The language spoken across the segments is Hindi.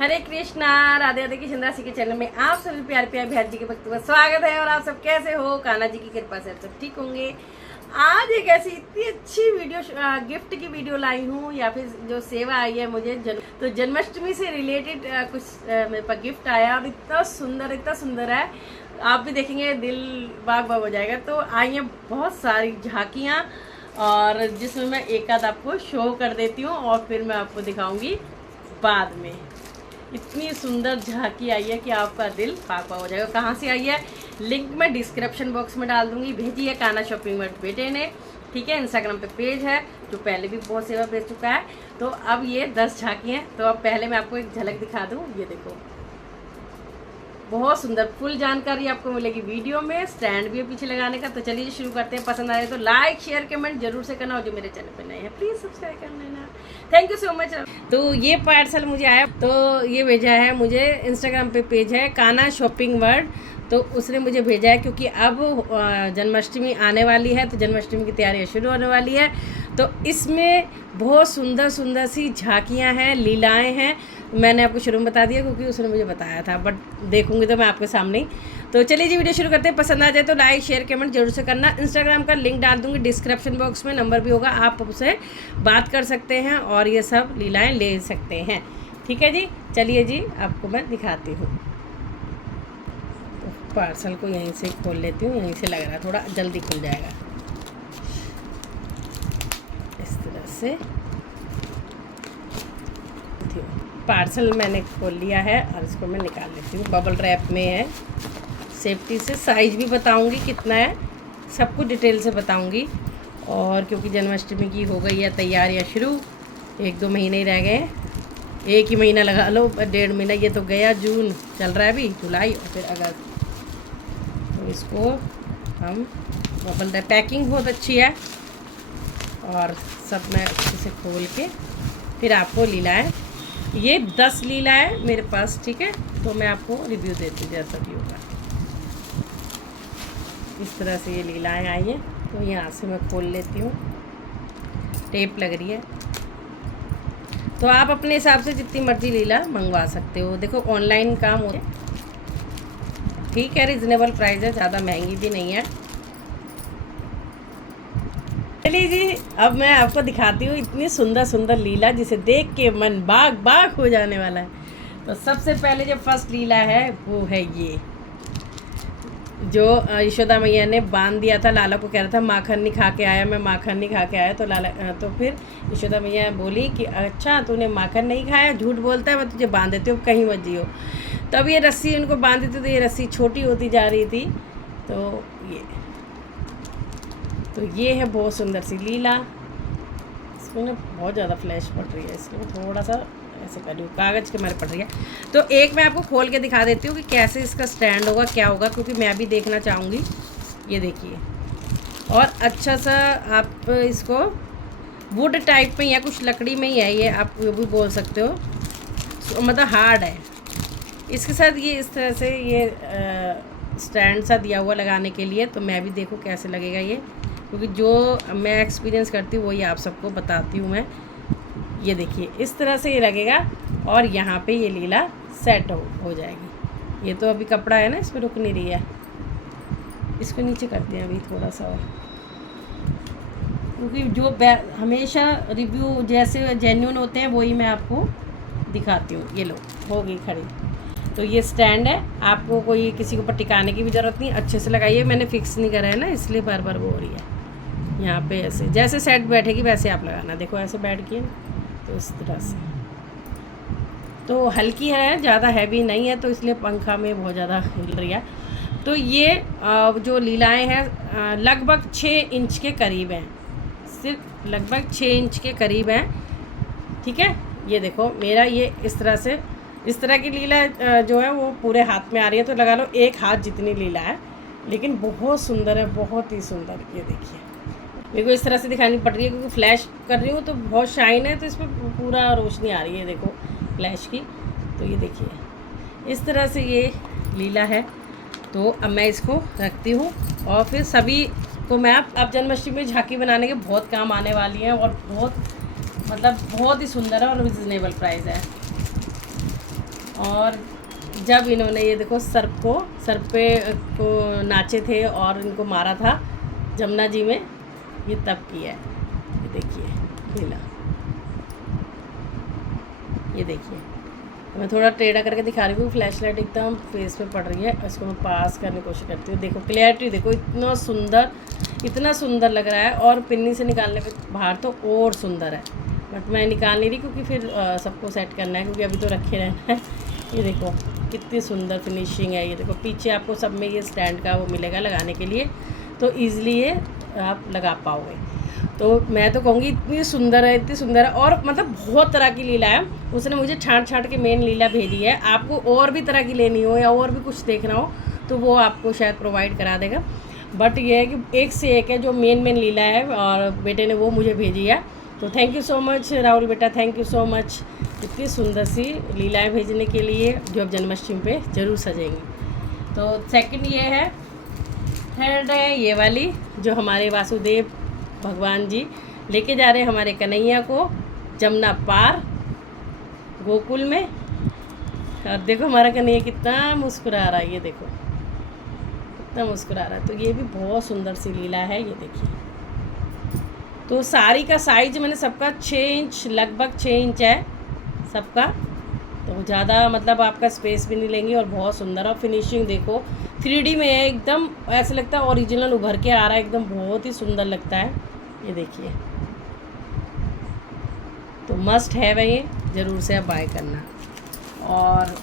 हरे कृष्णा, राधे राधे। किशन राशि के चैनल में आप सभी प्यारे प्यारे बिहार जी के भक्तों का स्वागत है। और आप सब कैसे हो? कान्हा जी की कृपा से आप सब ठीक होंगे। आज एक ऐसी इतनी अच्छी वीडियो गिफ्ट की वीडियो लाई हूँ, या फिर जो सेवा आई है मुझे तो जन्माष्टमी से रिलेटेड कुछ मेरे पास गिफ्ट आया और इतना सुंदर है, आप भी देखेंगे दिल बाग बाग हो जाएगा। तो आई है बहुत सारी झांकियाँ, और जिसमें मैं एक आध आपको शो कर देती हूँ और फिर मैं आपको दिखाऊंगी बाद में। इतनी सुंदर झांकी आई है कि आपका दिल पाक पाक हो जाएगा। कहाँ से आई है लिंक मैं डिस्क्रिप्शन बॉक्स में डाल दूंगी। भेजी है कान्हा शॉपिंग वर्ल्ड बेटे ने, ठीक है। इंस्टाग्राम पे पेज है जो पहले भी बहुत सेवा भेज चुका है। तो अब ये 10 झांकी हैं। तो अब पहले मैं आपको एक झलक दिखा दूँ। ये देखो, बहुत सुंदर फुल जानकारी आपको मिलेगी वीडियो में। स्टैंड भी है पीछे लगाने का। तो चलिए शुरू करते हैं। पसंद आए तो लाइक शेयर कमेंट जरूर से करना, और जो मेरे चैनल पे नए हैं प्लीज सब्सक्राइब कर लेना। Thank you so much. तो ये पार्सल मुझे आया, तो ये भेजा है मुझे, इंस्टाग्राम पे पेज है कान्हा शॉपिंग वर्ल्ड, तो उसने मुझे भेजा है क्योंकि अब जन्माष्टमी आने वाली है। तो जन्माष्टमी की तैयारियां शुरू होने वाली है। तो इसमें बहुत सुंदर सी झांकियां हैं, लीलाएं हैं। मैंने आपको शुरू में बता दिया क्योंकि उसने मुझे बताया था, बट देखूंगी तो मैं आपके सामने ही। तो चलिए जी वीडियो शुरू करते हैं। पसंद आ जाए तो लाइक शेयर कमेंट जरूर से करना। इंस्टाग्राम का लिंक डाल दूंगी डिस्क्रिप्शन बॉक्स में, नंबर भी होगा, आप उससे बात कर सकते हैं और ये सब लीलाएं ले सकते हैं, ठीक है जी। चलिए जी आपको मैं दिखाती हूँ। तो पार्सल को यहीं से खोल लेती हूँ, यहीं से लग रहा है थोड़ा जल्दी खुल जाएगा। इस तरह से पार्सल मैंने खोल लिया है और इसको मैं निकाल लेती हूँ। बबल रैप में है, सेफ्टी से। साइज़ भी बताऊँगी कितना है, सब कुछ डिटेल से बताऊँगी। और क्योंकि जन्माष्टमी की हो गई है तैयारियाँ शुरू, 1-2 महीने ही रह गए। एक ही महीना लगा लो, 1.5 महीना ये तो गया। जून चल रहा है अभी, जुलाई और फिर अगस्त। तो इसको हम बबल रैप, पैकिंग बहुत अच्छी है और सब मैं अच्छे से खोल के फिर आपको लीलाएँ, ये 10 लीला है मेरे पास, ठीक है। तो मैं आपको रिव्यू देती हूँ जैसा भी होगा। इस तरह से ये लीलाएँ आई हैं। तो यहाँ से मैं खोल लेती हूँ, टेप लग रही है। तो आप अपने हिसाब से जितनी मर्जी लीला मंगवा सकते हो। देखो ऑनलाइन काम हो, ठीक है, रिजनेबल प्राइस है, ज़्यादा महंगी भी नहीं है। चलिए जी अब मैं आपको दिखाती हूँ इतनी सुंदर लीला जिसे देख के मन बाग बाग हो जाने वाला है। तो सबसे पहले जो फर्स्ट लीला है वो है ये, जो यशोदा मैया ने बांध दिया था। लाला को कह रहा था माखन नहीं खा के आया, मैं माखन नहीं खा के आया। तो लाला, तो फिर यशोदा मैया बोली कि अच्छा तूने माखन नहीं खाया, झूठ बोलता है, मैं तुझे बांध देती हूँ, कहीं मत जियो। तब ये रस्सी इनको बांधी थी, तो ये रस्सी छोटी होती जा रही थी। तो ये है बहुत सुंदर सी लीला। इसमें ना बहुत ज़्यादा फ्लैश पड़ रही है, इसलिए थोड़ा सा ऐसे कर रही हूँ, कागज़ के मारे पड़ रही है। तो एक मैं आपको खोल के दिखा देती हूँ कि कैसे इसका स्टैंड होगा, क्या होगा, क्योंकि मैं भी देखना चाहूँगी। ये देखिए, और अच्छा सा आप इसको वुड टाइप में या कुछ लकड़ी में ही है ये, आप वो भी बोल सकते हो, मतलब हार्ड है। इसके साथ ये इस तरह से ये स्टैंड सा दिया हुआ लगाने के लिए। तो मैं भी देखो कैसे लगेगा ये, क्योंकि जो मैं एक्सपीरियंस करती हूँ वही आप सबको बताती हूँ मैं। ये देखिए इस तरह से ये लगेगा, और यहाँ पे ये लीला सेट हो जाएगी। ये तो अभी कपड़ा है ना, इस पर रुक नहीं रही है। इसको नीचे करते हैं अभी थोड़ा सा, क्योंकि जो हमेशा रिव्यू जैसे जेन्युइन होते हैं वही मैं आपको दिखाती हूँ। ये लो हो गई खड़ी। तो ये स्टैंड है, आपको कोई किसी के ऊपर टिकाने की भी ज़रूरत नहीं, अच्छे से लगाइए। मैंने फिक्स नहीं करा है ना, इसलिए बार बार वो हो रही है। यहाँ पे ऐसे जैसे सेट बैठेगी वैसे आप लगाना। देखो ऐसे बैठ के, तो इस तरह से। तो हल्की है, ज़्यादा हैवी नहीं है, तो इसलिए पंखा में बहुत ज़्यादा हिल रही है। तो ये जो लीलाएँ हैं लगभग 6 इंच के करीब हैं, सिर्फ लगभग 6 इंच के करीब हैं, ठीक है। ये देखो मेरा ये इस तरह से, इस तरह की लीला जो है वो पूरे हाथ में आ रही है, तो लगा लो 1 हाथ जितनी लीला है, लेकिन बहुत सुंदर है, बहुत ही सुंदर। ये देखिए मेरे को इस तरह से दिखानी पड़ रही है क्योंकि फ्लैश कर रही हूँ तो बहुत शाइन है, तो इस पर पूरा रोशनी आ रही है, देखो फ्लैश की। तो ये देखिए इस तरह से ये लीला है। तो अब मैं इसको रखती हूँ, और फिर सभी को मैं अब जन्माष्टमी में झांकी बनाने के बहुत काम आने वाली है, और बहुत मतलब बहुत ही सुंदर है और रिजनेबल प्राइस है। और जब इन्होंने ये देखो सर्प पे को नाचे थे और इनको मारा था जमुना जी में, ये तब किया है। ये देखिए लीला, ये देखिए। मैं थोड़ा टेढ़ा करके दिखा रही हूँ, फ्लैश लाइट एकदम फेस पे पड़ रही है, इसको मैं पास करने की कोशिश करती हूँ। देखो क्लैरिटी देखो, इतना सुंदर लग रहा है। और पिन्नी से निकालने पे बाहर तो और सुंदर है, बट मैं निकाल नहीं रही क्योंकि फिर सबको सेट करना है, क्योंकि अभी तो रखे रहना है। ये देखो कितनी सुंदर फिनिशिंग है। ये देखो पीछे आपको सब में ये स्टैंड का वो मिलेगा लगाने के लिए, तो ईज़िली ये आप लगा पाओगे। तो मैं तो कहूँगी इतनी सुंदर है। और मतलब बहुत तरह की लीला है। उसने मुझे छांट के मेन लीला भेजी है। आपको और भी तरह की लेनी हो या और भी कुछ देखना हो तो वो आपको शायद प्रोवाइड करा देगा, बट ये है कि एक से एक है जो मेन लीला है, और बेटे ने वो मुझे भेजी है। तो thank you so much Rahul बेटा, थैंक यू सो मच इतनी सुंदर सी लीलाएँ भेजने के लिए, जो अब जन्माष्टमी पे ज़रूर सजेंगी। तो सेकंड ये है, थर्ड है ये वाली, जो हमारे वासुदेव भगवान जी लेके जा रहे हैं हमारे कन्हैया को जमुना पार गोकुल में। और देखो हमारा कन्हैया कितना मुस्कुरा रहा है, ये देखो कितना मुस्कुरा रहा है। तो ये भी बहुत सुंदर सी लीला है, ये देखिए। तो साड़ी का साइज मैंने सबका 6 इंच, लगभग 6 इंच है सबका, तो ज़्यादा मतलब आपका स्पेस भी नहीं लेंगी। और बहुत सुंदर, और फिनिशिंग देखो 3D में है, एकदम ऐसे लगता है ओरिजिनल उभर के आ रहा है, एकदम बहुत ही सुंदर लगता है। ये देखिए, तो मस्ट है भाई, ये ज़रूर से आप बाय करना। और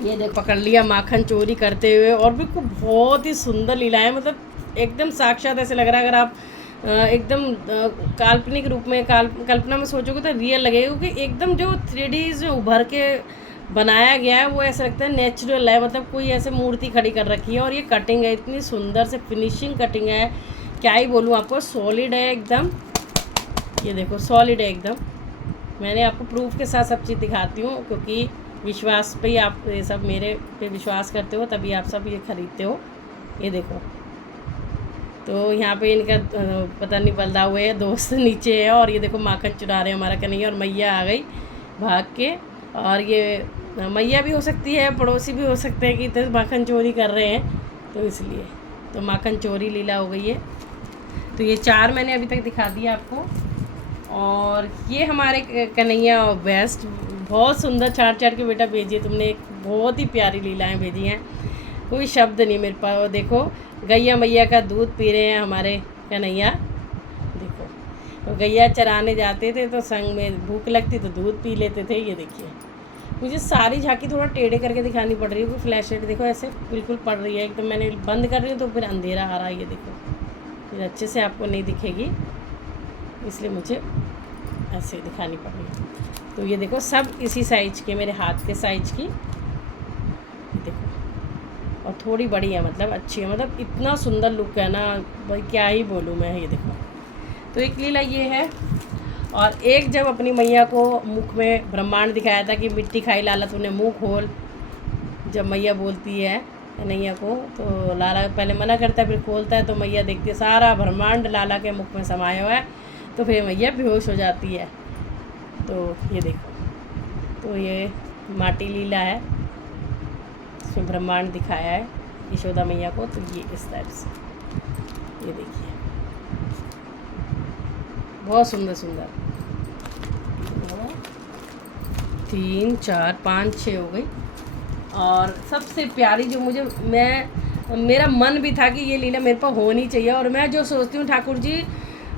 ये देख पकड़ लिया माखन चोरी करते हुए, और भी खूब बहुत ही सुंदर लीला है। मतलब एकदम साक्षात ऐसे लग रहा है, अगर आप एकदम काल्पनिक रूप में कल्पना में सोचोगे तो रियल लगेगा, क्योंकि एकदम जो 3D जो उभर के बनाया गया है वो ऐसा लगता है नेचुरल है, मतलब कोई ऐसे मूर्ति खड़ी कर रखी है। और ये कटिंग है, इतनी सुंदर से फिनिशिंग कटिंग है, क्या ही बोलूँ आपको, सॉलिड है एकदम। ये देखो सॉलिड है एकदम। मैंने आपको प्रूफ के साथ सब चीज़ दिखाती हूँ, क्योंकि विश्वास पे ही आप ये सब मेरे पे विश्वास करते हो, तभी आप सब ये ख़रीदते हो। ये देखो, तो यहाँ पे इनका पता नहीं बलदा हुए है, दोस्त नीचे है, और ये देखो माखन चुरा रहे हैं हमारा कन्हैया, और मैया आ गई भाग के। और ये मैया भी हो सकती है, पड़ोसी भी हो सकते हैं कि इतने माखन चोरी कर रहे हैं, तो इसलिए तो माखन चोरी लीला हो गई है। तो ये 4 मैंने अभी तक दिखा दिया आपको। और ये हमारे कन्हैया बेस्ट, बहुत सुंदर छाट के बेटा भेजी है तुमने, एक बहुत ही प्यारी लीलाएं भेजी हैं, कोई शब्द नहीं मेरे पास। देखो गैया मैया का दूध पी रहे हैं हमारे कन्हैया, देखो तो गैया चराने जाते थे तो संग में भूख लगती तो दूध पी लेते थे। ये देखिए, मुझे सारी झांकी थोड़ा टेढ़े करके दिखानी पड़ रही है, क्योंकि फ्लैश लाइट देखो ऐसे बिल्कुल पड़ रही है एकदम, मैंने बंद कर रही हूँ तो फिर अंधेरा आ रहा है। ये देखो फिर अच्छे से आपको नहीं दिखेगी, इसलिए मुझे ऐसे दिखानी पड़ रही है। तो ये देखो सब इसी साइज के, मेरे हाथ के साइज की, देखो, और थोड़ी बड़ी है, मतलब अच्छी है, मतलब इतना सुंदर लुक है ना भाई, क्या ही बोलूँ मैं। ये देखो, तो एक लीला ये है। और एक जब अपनी मैया को मुख में ब्रह्मांड दिखाया था कि मिट्टी खाई लाला तूने मुँह खोल, जब मैया बोलती है कन्हैया को, तो लाला पहले मना करता है, फिर खोलता है, तो मैया देखती है सारा ब्रह्मांड लाला के मुख में समाया हुआ है, तो फिर मैया बेहोश हो जाती है। तो ये देखो, तो ये माटी लीला है, इसमें ब्रह्मांड दिखाया है यशोदा मैया को, तो ये इस टाइप से, ये देखिए बहुत सुंदर सुंदर। 3 4 5 6 हो गई। और सबसे प्यारी जो मेरा मन भी था कि ये लीला मेरे पर होनी चाहिए, और मैं जो सोचती हूँ ठाकुर जी,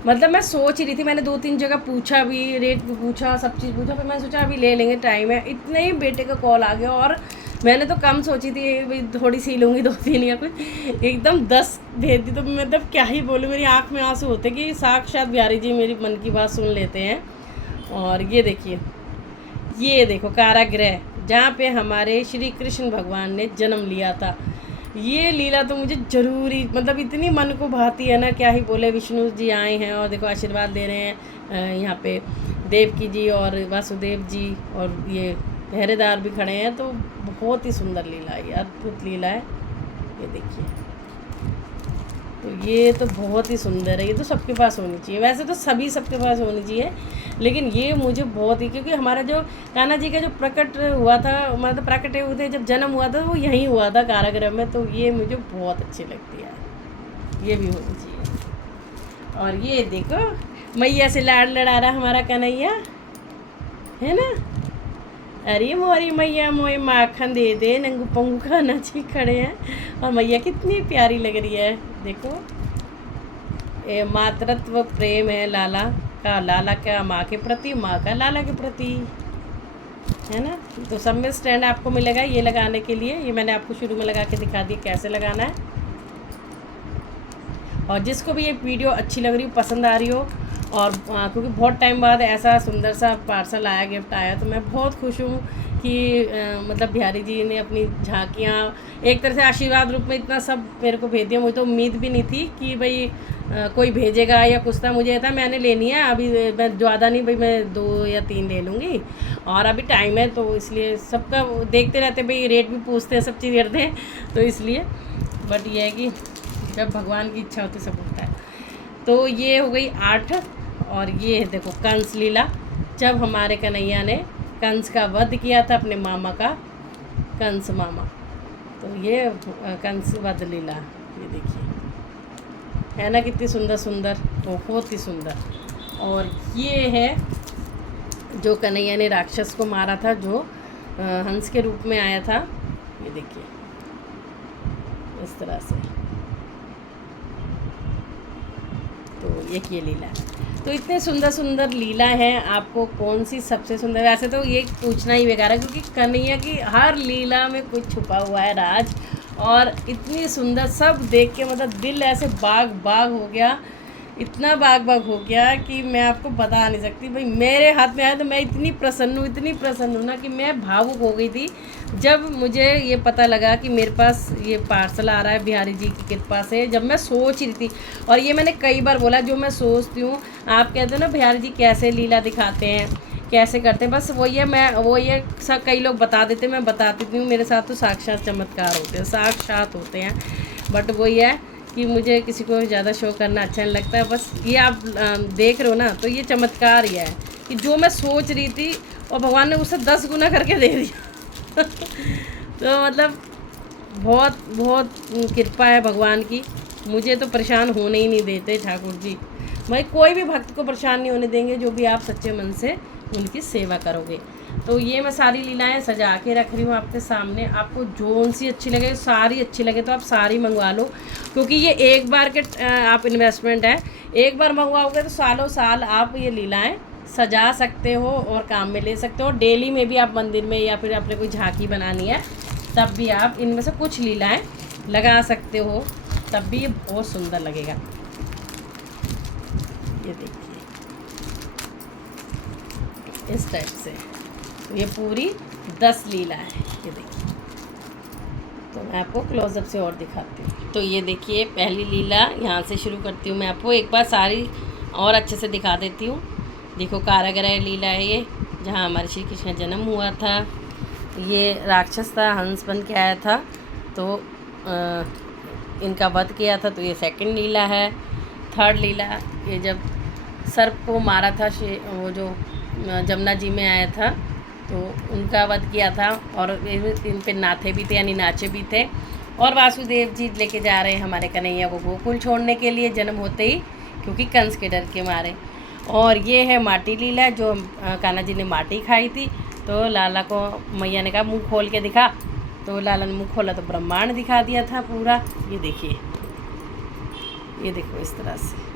मतलब मैं सोच ही रही थी, मैंने 2-3 जगह पूछा भी, रेट भी पूछा, सब चीज़ पूछा, फिर मैंने सोचा अभी ले लेंगे, टाइम है। इतने ही बेटे का कॉल आ गया, और मैंने तो कम सोची थी भाई, थोड़ी सी लूँगी 2-3 या कुछ, एकदम 10 भेज दी। तो मतलब क्या ही बोलूँ, मेरी आँख में आंसू होते कि साक्षात बिहारी जी मेरी मन की बात सुन लेते हैं। और ये देखिए, ये देखो कारागृह, जहाँ पे हमारे श्री कृष्ण भगवान ने जन्म लिया था। ये लीला तो मुझे ज़रूरी, मतलब इतनी मन को भाती है ना, क्या ही बोले। विष्णु जी आए हैं और देखो आशीर्वाद दे रहे हैं, यहाँ पे देवकी जी और वासुदेव जी, और ये पहरेदार भी खड़े हैं। तो बहुत ही सुंदर लीला है, अद्भुत लीला है। ये देखिए, तो ये तो बहुत ही सुंदर है, ये तो सबके पास होनी चाहिए। वैसे तो सभी सबके पास होनी चाहिए, लेकिन ये मुझे बहुत ही, क्योंकि हमारा जो कान्हा जी का जो प्रकट हुआ था, मतलब प्रकटे हुए थे जब जन्म हुआ था वो यहीं हुआ था कारागृह में, तो ये मुझे बहुत अच्छी लगती है, ये भी होनी चाहिए। और ये देखो मैया से लाड़ लड़ा रहा हमारा कन्हैया, है ना। अरे मोरी मैया मोए माखन दे दे, नंगू पंगू खाना ची खड़े हैं, और मैया कितनी प्यारी लग रही है। देखो ये मातृत्व प्रेम है लाला का, लाला का माँ के प्रति, माँ का लाला के प्रति, है ना। तो सब में स्टैंड आपको मिलेगा ये लगाने के लिए, ये मैंने आपको शुरू में लगा के दिखा दिया कैसे लगाना है। और जिसको भी ये वीडियो अच्छी लग रही हो, पसंद आ रही हो, और क्योंकि बहुत टाइम बाद ऐसा सुंदर सा पार्सल आया, गिफ्ट आया, तो मैं बहुत खुश हूँ कि मतलब बिहारी जी ने अपनी झांकियाँ एक तरह से आशीर्वाद रूप में इतना सब मेरे को भेज दिया। मुझे तो उम्मीद भी नहीं थी कि भाई कोई भेजेगा या कुछ था, मुझे था मैंने लेनी है अभी, मैं ज़्यादा नहीं भाई, मैं 2 या 3 ले लूँगी, और अभी टाइम है, तो इसलिए सबका देखते रहते भाई, रेट भी पूछते हैं, सब चीज़ करते हैं, तो इसलिए। बट ये है कि जब भगवान की इच्छा होती सब होता है। तो ये हो गई 8। और ये देखो कंस लीला, जब हमारे कन्हैया ने कंस का वध किया था अपने मामा का, कंस मामा, तो ये कंस वध लीला, ये देखिए, है ना कितनी सुंदर सुंदर, बहुत ही सुंदर। और ये है जो कन्हैया ने राक्षस को मारा था, जो हंस के रूप में आया था, ये देखिए इस तरह से। तो ये लीला है। तो इतने सुंदर सुंदर लीला हैं, आपको कौन सी सबसे सुंदर, वैसे तो ये पूछना ही बेकार है, क्योंकि कन्हैया की हर लीला में कुछ छुपा हुआ है राज, और इतनी सुंदर, सब देख के मतलब दिल ऐसे बाग बाग हो गया, इतना बाग बाग हो गया कि मैं आपको बता नहीं सकती। भाई मेरे हाथ में आया तो मैं इतनी प्रसन्न हूँ ना, कि मैं भावुक हो गई थी जब मुझे ये पता लगा कि मेरे पास ये पार्सल आ रहा है बिहारी जी की कृपा से। जब मैं सोच रही थी, और ये मैंने कई बार बोला, जो मैं सोचती हूँ, आप कहते हो ना बिहारी जी कैसे लीला दिखाते हैं, कैसे करते हैं, बस वही है, मैं वही है, सब कई लोग बता देते, मैं बताती हूँ, मेरे साथ तो साक्षात चमत्कार होते हैं, साक्षात होते हैं। बट वही है कि मुझे किसी को ज़्यादा शो करना अच्छा नहीं लगता है। बस ये आप देख रहे हो ना, तो ये चमत्कार ही है कि जो मैं सोच रही थी और भगवान ने उससे 10 गुना करके दे दिया। तो मतलब बहुत बहुत कृपा है भगवान की, मुझे तो परेशान होने ही नहीं देते ठाकुर जी। भाई कोई भी भक्त को परेशान नहीं होने देंगे, जो भी आप सच्चे मन से उनकी सेवा करोगे। तो ये मैं सारी लीलाएं सजा के रख रही हूँ आपके सामने, आपको जोन सी अच्छी लगे, सारी अच्छी लगे तो आप सारी मंगवा लो, क्योंकि ये एक बार के आप इन्वेस्टमेंट है, एक बार मंगवाओगे तो सालों साल आप ये लीलाएं सजा सकते हो और काम में ले सकते हो। डेली में भी आप मंदिर में, या फिर अपने कोई झांकी बनानी है तब भी आप इनमें से कुछ लीलाएं लगा सकते हो, तब भी ये बहुत सुंदर लगेगा। ये देखिए इस टाइप से, तो ये पूरी 10 लीला है, ये देखिए। तो मैं आपको क्लोजअप से और दिखाती हूँ। तो ये देखिए पहली लीला यहाँ से शुरू करती हूँ मैं आपको, एक बार सारी और अच्छे से दिखा देती हूँ। देखो कारागृह लीला है ये, जहाँ हमारे श्री कृष्ण जन्म हुआ था। ये राक्षस था, हंस बन के आया था, तो इनका वध किया था, तो ये सेकंड लीला है। थर्ड लीला ये जब सर्प को मारा था, वो जो जमुना जी में आया था, तो उनका वध किया था, और इन पे नाथे भी थे, यानी नाचे भी थे। और वासुदेव जी लेके जा रहे हैं हमारे कन्हैया को गोकुल छोड़ने के लिए जन्म होते ही, क्योंकि कंस के डर के मारे। और ये है माटी लीला, जो कान्हा जी ने माटी खाई थी, तो लाला को मैया ने कहा मुँह खोल के दिखा, तो लाला ने मुँह खोला तो ब्रह्मांड दिखा दिया था पूरा। ये देखिए, ये देखो इस तरह से।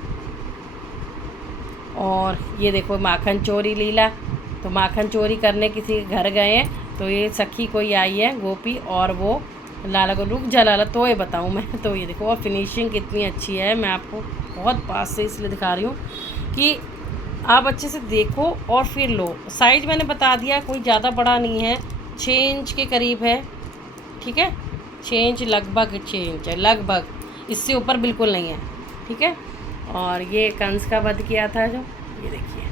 और ये देखो माखन चोरी लीला, तो माखन चोरी करने किसी के घर गए हैं, तो ये सखी कोई आई है गोपी, और वो लाला को रुक जा लाला तो ये बताऊँ मैं। तो ये देखो, और फिनिशिंग कितनी अच्छी है, मैं आपको बहुत पास से इसलिए दिखा रही हूँ कि आप अच्छे से देखो और फिर लो। साइज मैंने बता दिया, कोई ज़्यादा बड़ा नहीं है, 6 इंच के करीब है, ठीक है, 6 इंच लगभग 6 इंच है लगभग, इससे ऊपर बिल्कुल नहीं है, ठीक है। और ये कंस का वध किया था जो, ये देखिए।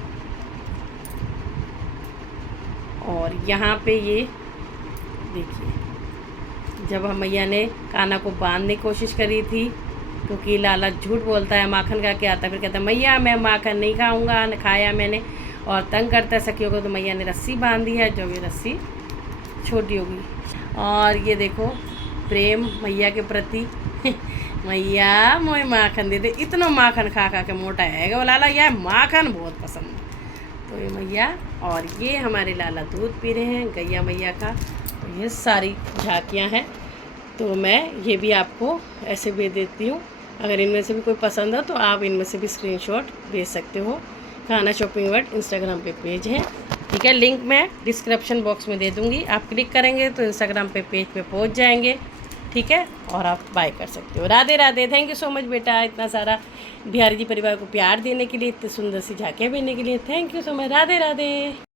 और यहाँ पे ये देखिए, जब मैया ने कान्हा को बांधने की कोशिश करी थी, क्योंकि लाला झूठ बोलता है, माखन खा के आता है, फिर कहता है मैया मैं माखन नहीं खाऊंगा, न खाया मैंने, और तंग करता है सखियों को। तो मैया ने रस्सी बांध दी है, जो भी रस्सी छोटी होगी। और ये देखो प्रेम मैया के प्रति मैया मोए माखन दे दे, इतना माखन खा खा के मोटा है वो लाला, यह माखन बहुत पसंद है। तो ये मैया, और ये हमारे लाला दूध पी रहे हैं गैया मैया का। तो ये सारी झांकियाँ हैं, तो मैं ये भी आपको ऐसे भेज देती हूँ। अगर इनमें से भी कोई पसंद हो तो आप इनमें से भी स्क्रीनशॉट भेज सकते हो। खाना शॉपिंग वर्ल्ड इंस्टाग्राम पे पेज है, ठीक है, लिंक मैं डिस्क्रिप्शन बॉक्स में दे दूँगी। आप क्लिक करेंगे तो इंस्टाग्राम पे पेज पे पहुँच जाएंगे, ठीक है, और आप बाय कर सकते हो। Radhe Radhe, thank you so much बेटा, इतना सारा बिहारी जी परिवार को प्यार देने के लिए, इतनी सुंदर सी झांकियाँ भेजने के लिए, thank you so much, Radhe Radhe.